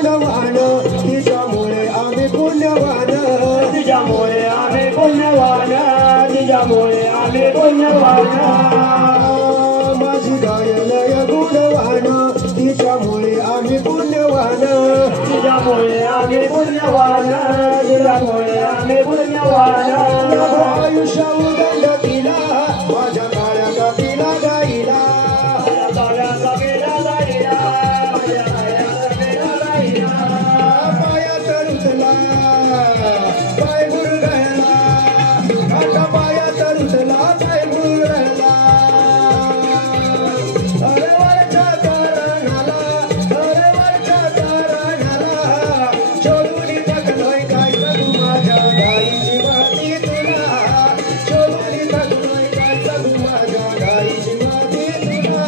गुणवान तिच्यामुळे आम्ही पुण्यवान तिच्यामुळे आम्ही पुण्यवान तिच्यामुळे आम्ही पुण्यवान माझी गाय लय गुणवान तिच्यामुळे आम्ही पुण्यवान तिच्यामुळे आम्ही पुण्यवान तिच्यामुळे आम्ही पुण्यवान आयुष्य उदंड तिला माझ्या काळ्या काकीला गाईला पायात रुतला पाय मुरगळला आता पायात रुतला पाय मुरगळला अरे वरच्या तराणाला अरे वरच्या तराणाला शोधून टाकलोय काय करू माझ्या गाईची माती तुला शोधून टाकलोय काय करू माझ्या गाईची माती तुला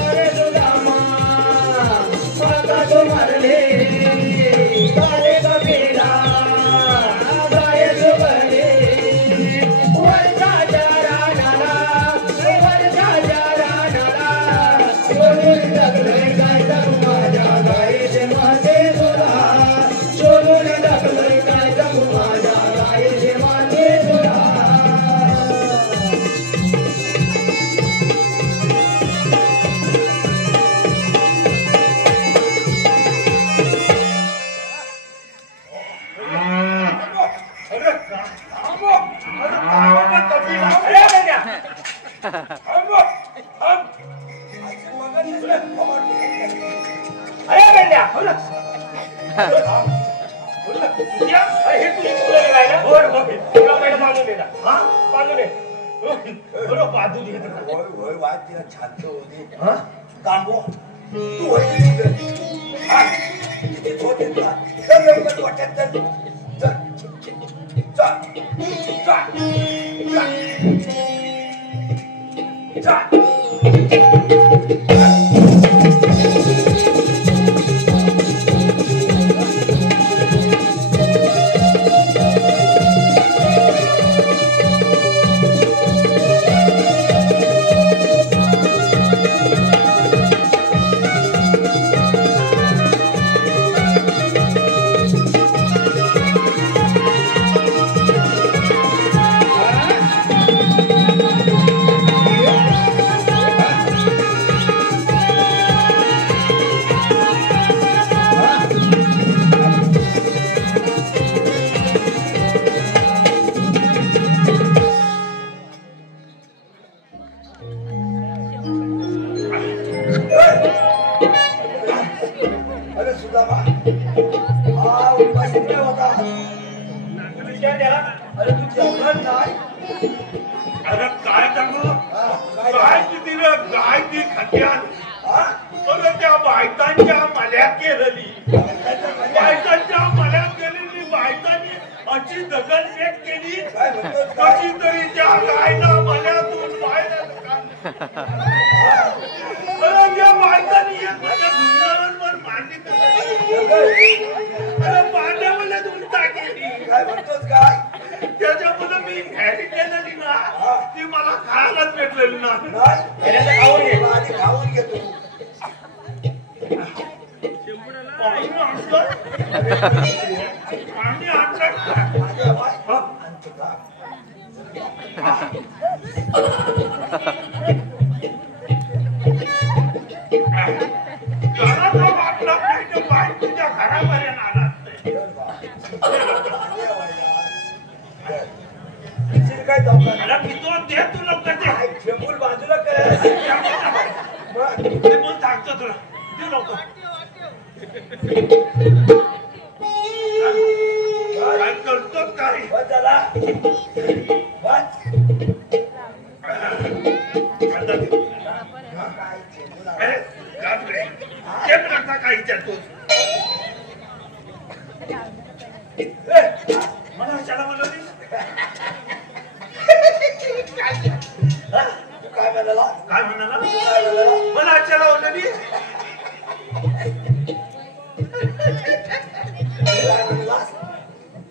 अरे तुझा माता तो मरले काले कबीरा गाय सुबले वरचा राणाला वरचा राणाला शोधून टाकलोय काय करू माझ्या गाईचे माते तुला शोधून टाकलोय काय करू माझ्या गाईचे माते तुला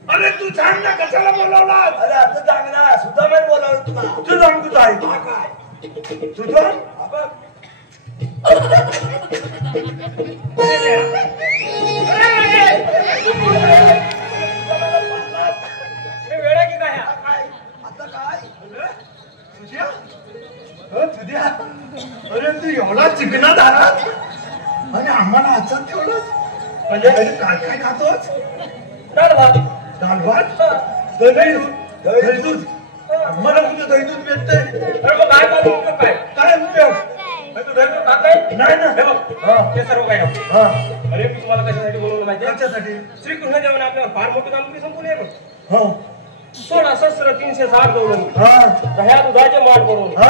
अरे तू सांग ना कशाला बोलवला? अरे आता चांगला सुद्धा पण बोलावलं तुला. तू सांग तुझं आहे काय तुझं थोडं म्हणजे अरे काय काय खातोस डाळ भात. दाल भात दही दूध दही दूध मला कुठे दही दूध भेटतंय अरे मग काय करू उपयोग काय? काय उपयोग अरे तू दही खात नाही? नाही ना हे बघ, हा ते सर्व काय नको. हा अरे मी तुम्हाला कशासाठी बोलवलं माहिती आहे? त्याच्यासाठी श्रीकृष्ण देवाने आपल्याला फार मोठं काम केलं संपून आहे बघ. हो 16,360 गवळणी हा दह्या दुधाचे मान करून हा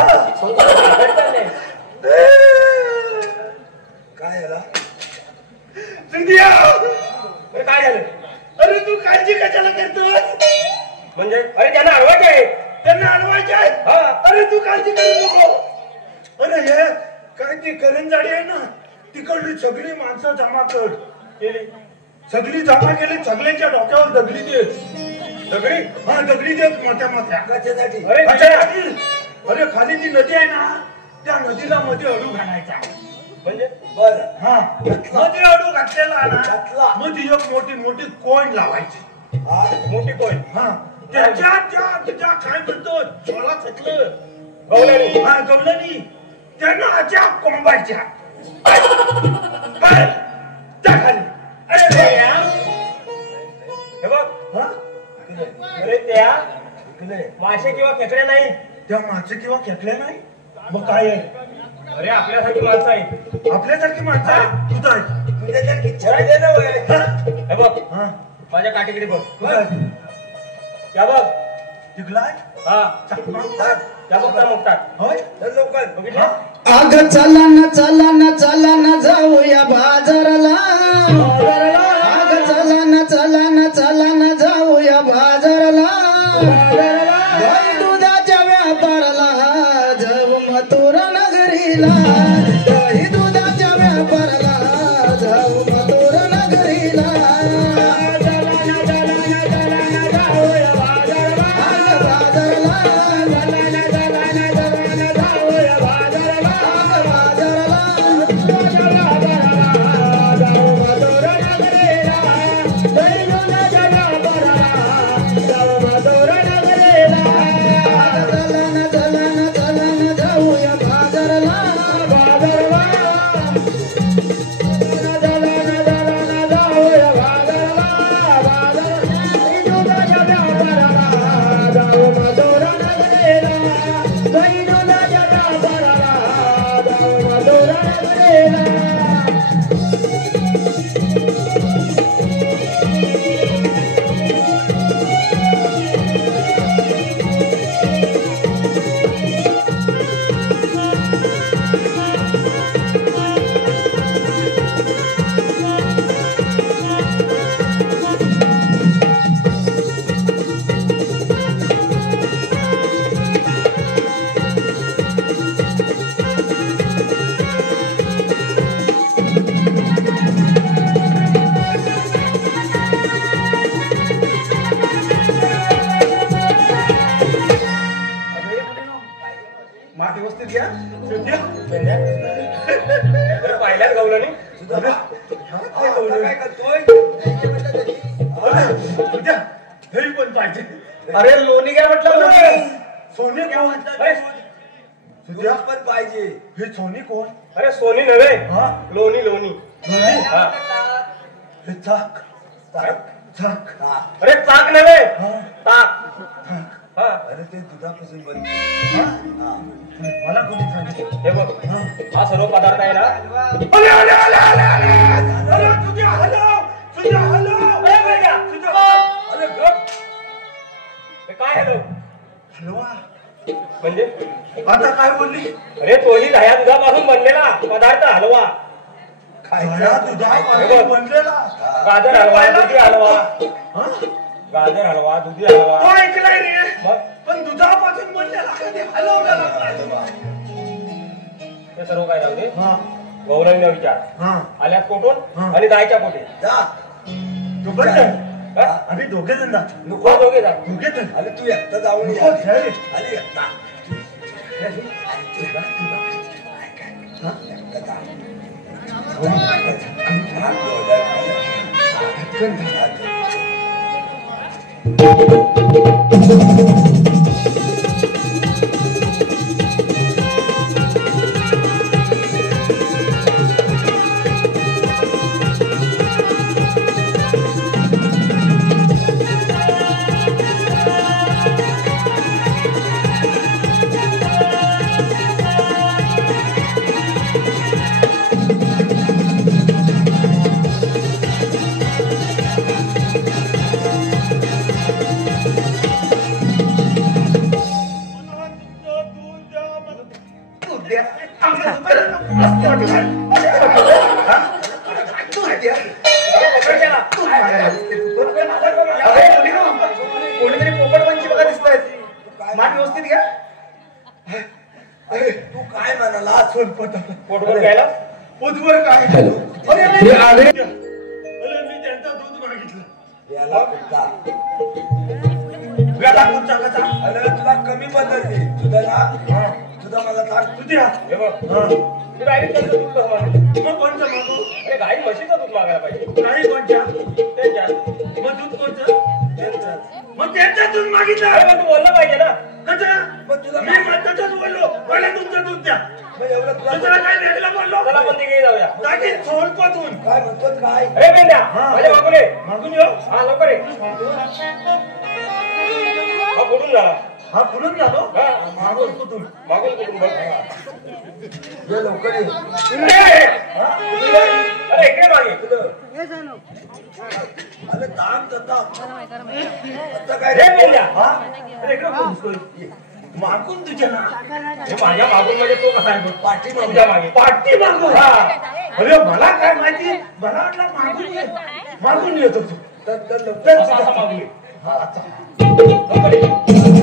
काय झालं? सिंधिया अरे काय झालं? अरे तू काळजी कशाला करतोस म्हणजे अरे त्यांना हरवायचे आहे. त्यांना अडवायचे आहेत हा. अरे तू काळजी करू नको अरे हे काय ती करंजाडी आहे ना तिकडली सगळी माणसं जमा कर केली सगळी जमा केली सगळ्यांच्या डोक्यावर दगडी देत दगडी. हा दगडी देत मोठ्या मोठ्या कशासाठी? कशासाठी? अरे खाली ती नदी आहे ना त्या नदीला मध्ये अडू घालायचा म्हणजे बर हा मध्ये अडू घातलेला ना घातला. मग ती एक मोठी मोठी कोण लावायची मोठी कोण हा त्याच्या तुझ्या काय म्हणतो झोला थकलं गवळणी. हा गवलनी त्यांना अच्या कोंबायच्या काय? त्या खाली अरे त्या हे बघ हा अरे त्या मासे किंवा खेकड्या नाही. त्या मासे किंवा खेकल्या नाही मग काय आहे अरे आपल्यासाठी माणसं आहेत. आपल्यासारखी माणसं आहे तुझं आहे तुझ्यासारखी छान आहे ना वय. हा? हे बघ हा माझ्या काठीकडे बघ. तुझं आहे त्या बघ. तिकलाय हा चाकमागतात त्या बघता मुक्तात. होय लवकर बघितलं. अग चला ना जाऊया बाजाराला अग चला ना जाऊया बाजाराला गाई दुधाच्या व्यापाराला जाऊ मथुरा नगरीला गाई दुधाच्या व्यापाराला जाऊ मथुरा नगरीला माती वस्तीत घ्या पाहिल्यात गवळणी. काय करतोय घरी पण पाहिजे अरे लोणी काय म्हटलं? सोने कोण अरे तुझ्या पण पाहिजे हे सोने कोण अरे सोनी नव्हे हा लोणी लोणी. घरी? हा. हे चाक चाक अरे चाक नव्हे हा ताक. हा अरे ते दुधापासून बनते मला कोणी सांगितलं हे बघ हा. हा सर्व पदार्थ आहे ना. अरे अरे अरे अरे अरे अरे तुझ्या हॅलो अरे बेटा, तुझं- अरे गप. हे काय हॅलो हलवा म्हणजे? आता काय बोलली अरे तोही दह्या दुधापासून बनलेला पदार्थ हलवा. दह्या दुधापासून बनलेला गाजर हलवा दुधी हलवा. हा? गाजर हलवा दुधी हलवा. तो ऐकलाय रे मग पण दुधापासून बनलेला कधी हलवलेला नाही. ते सर्व काय राहू दे. हा गौरवने विचार हा आल्यात कोठून हा. आणि जायच्या कोठे. दोघं जण हा? आम्ही दोघे जण जातो नको दोघे जा. दोघे जण अरे तू एकटा जाऊन नको, खेळ. आली एकटा. पाकिट घ्या. अरे तू काय म्हणाला स्वयंपट पोटभर घ्यायला पोटभर काय हॅलो. अरे हे आले. अरे मी त्यांचं दूध मागितलं. याला कुत्ता वेळा कुठचा कसा अरे तुला कमी बदलली तुझा ना तुझा मला सांग तू द्या. हे बघ तू डायरेक्ट त्यांचं दूध कसं मागणार? मग कोणचं मागू अरे गाई म्हशीचं दूध मागायला पाहिजे नाही कोणच्या त्यांच्यात मग दूध कोणचं त्यांचं. मग त्यांचं दूध मागितलं. अरे पण तू बोललं पाहिजे ना कसं पण तुला मी म्हणताच बोललो मला तुमचं दूध द्या. मग एवढं तुला दुसरा काय वेगळं बोललो चला आपण तिकडे जाऊया दाखी थोडपतून काय म्हणतो काय अरे पेंड्या माझ्या मागून ये मागून येऊ. हा लवकर ये हा कुठून झाला हा फुलून झालो हा मागून कुठून मागून कुठून बघ ये लवकर ये अरे इकडे मागे अरे ताप आता काय रे रे पेंड्या हा अरे इकडं कोण दिसतोय? मागून तुझ्या ना हे माझ्या मागून म्हणजे तो कसा आहे बघ. पाठी मागून. तुझ्या मागे पाठी मागून हा अरे मला काय माहिती मला वाटलं मागून ये मागून येतो तू तर लवकर असा मागून ये. हा आता लवकर ये.